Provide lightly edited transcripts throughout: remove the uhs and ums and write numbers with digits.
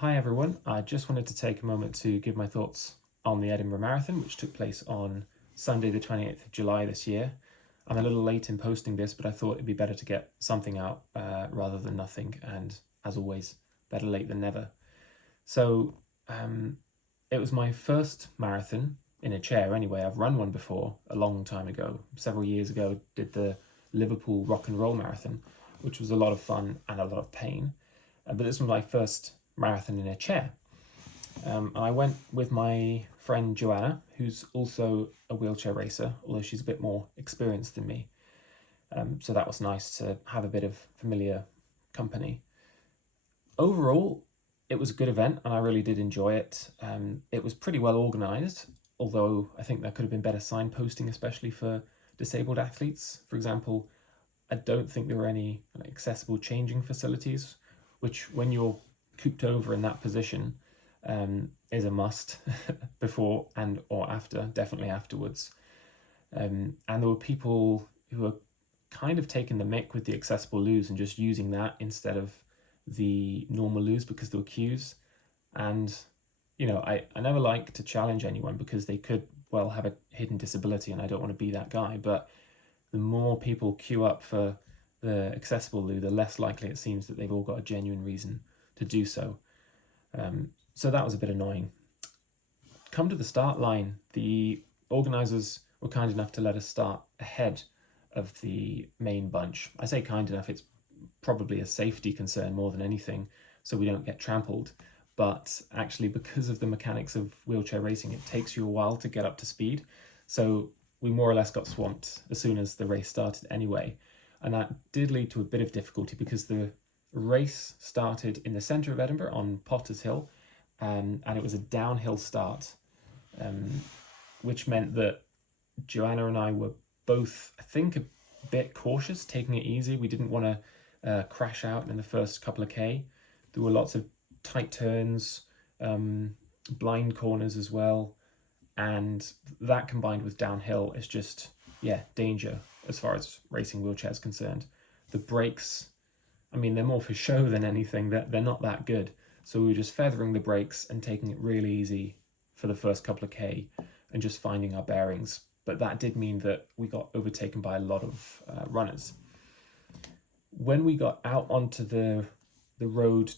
Hi everyone, I just wanted to take a moment to give my thoughts on the Edinburgh Marathon, which took place on Sunday the 28th of July this year. I'm a little late in posting this, but I thought it'd be better to get something out rather than nothing, and as always, better late than never. So it was my first marathon in a chair anyway. I've run one before a long time ago, several years ago, did the Liverpool Rock and Roll Marathon, which was a lot of fun and a lot of pain. But this was my first marathon in a chair. And I went with my friend Joanna, who's also a wheelchair racer, although she's a bit more experienced than me. So that was nice to have a bit of familiar company. Overall, it was a good event and I really did enjoy it. It was pretty well organised, although I think there could have been better signposting, especially for disabled athletes. For example, I don't think there were any accessible changing facilities, which when you're cooped over in that position is a must before and or after, definitely afterwards. And there were people who were kind of taking the mick with the accessible loos and just using that instead of the normal loos because there were queues. And I never like to challenge anyone because they could well have a hidden disability and I don't want to be that guy, but the more people queue up for the accessible loo, the less likely it seems that they've all got a genuine reason to do so. So that was a bit annoying. Come to the start line, the organisers were kind enough to let us start ahead of the main bunch. I say kind enough, it's probably a safety concern more than anything, so we don't get trampled. But actually, because of the mechanics of wheelchair racing, it takes you a while to get up to speed. So we more or less got swamped as soon as the race started anyway. And that did lead to a bit of difficulty because the race started in the centre of Edinburgh on Potter's Hill, and it was a downhill start, which meant that Joanna and I were both, I think, a bit cautious, taking it easy. We didn't want to crash out in the first couple of K. There were lots of tight turns, blind corners as well, and that combined with downhill is just, danger as far as racing wheelchairs concerned. The brakes, I mean, they're more for show than anything. They're not that good. So we were just feathering the brakes and taking it really easy for the first couple of K and just finding our bearings. But that did mean that we got overtaken by a lot of runners. When we got out onto the road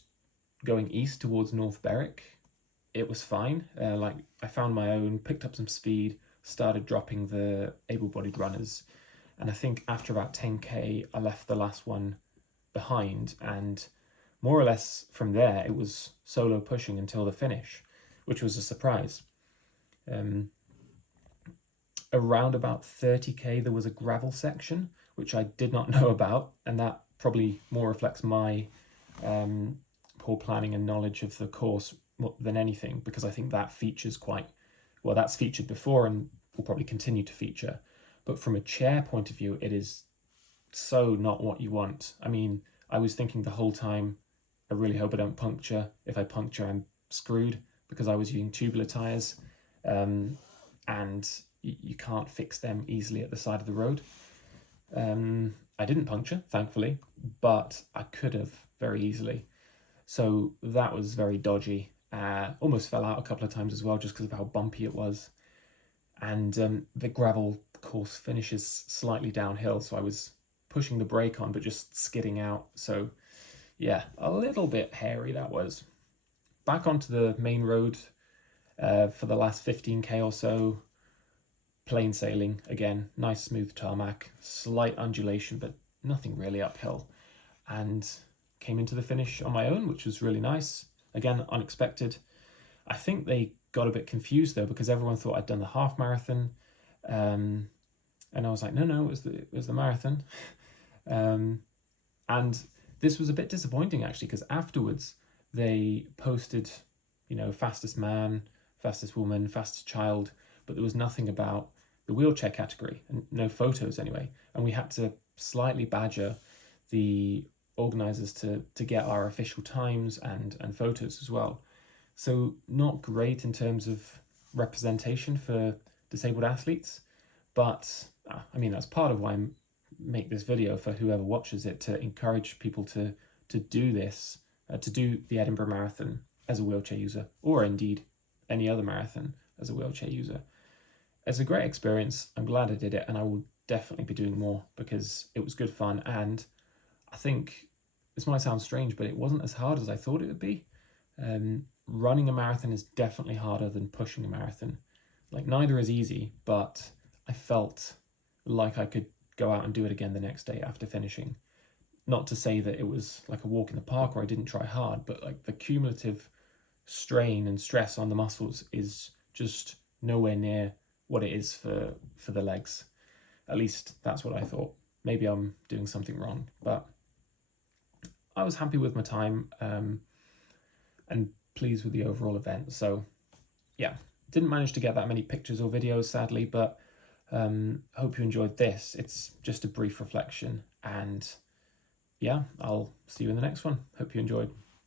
going east towards North Berwick, it was fine. I found my own, picked up some speed, started dropping the able-bodied runners. And I think after about 10K, I left the last one behind, and more or less from there, it was solo pushing until the finish, which was a surprise. Around about 30K, there was a gravel section, which I did not know about, and that probably more reflects my poor planning and knowledge of the course than anything, because I think that features that's featured before and will probably continue to feature. But from a chair point of view, it is so not what you want. I mean, I was thinking the whole time, I really hope I don't puncture. If I puncture, I'm screwed, because I was using tubular tyres, and you can't fix them easily at the side of the road. I didn't puncture, thankfully, but I could have very easily. So that was very dodgy. Almost fell out a couple of times as well, just because of how bumpy it was. And the gravel course finishes slightly downhill, so I was pushing the brake on but just skidding out. So yeah, a little bit hairy that was. Back onto the main road for the last 15K or so, plain sailing again, nice smooth tarmac, slight undulation but nothing really uphill, and came into the finish on my own, which was really nice. Again, unexpected. I think they got a bit confused though, because everyone thought I'd done the half marathon, and I was like, no, it was the marathon. And this was a bit disappointing actually, because afterwards they posted, fastest man, fastest woman, fastest child, but there was nothing about the wheelchair category, and no photos anyway. And we had to slightly badger the organisers to get our official times and photos as well. So not great in terms of representation for disabled athletes, but I mean, that's part of why I make this video, for whoever watches it, to encourage people to do this, to do the Edinburgh Marathon as a wheelchair user, or indeed any other marathon as a wheelchair user. It's a great experience. I'm glad I did it, and I will definitely be doing more because it was good fun. And I think this might sound strange, but it wasn't as hard as I thought it would be. Running a marathon is definitely harder than pushing a marathon. Like, neither is easy, but I felt like I could go out and do it again the next day after finishing. Not to say that it was like a walk in the park or I didn't try hard, but like the cumulative strain and stress on the muscles is just nowhere near what it is for the legs. At least that's what I thought. Maybe I'm doing something wrong, but I was happy with my time and pleased with the overall event. So yeah, didn't manage to get that many pictures or videos, sadly, but hope you enjoyed this. It's just a brief reflection, and yeah, I'll see you in the next one. Hope you enjoyed.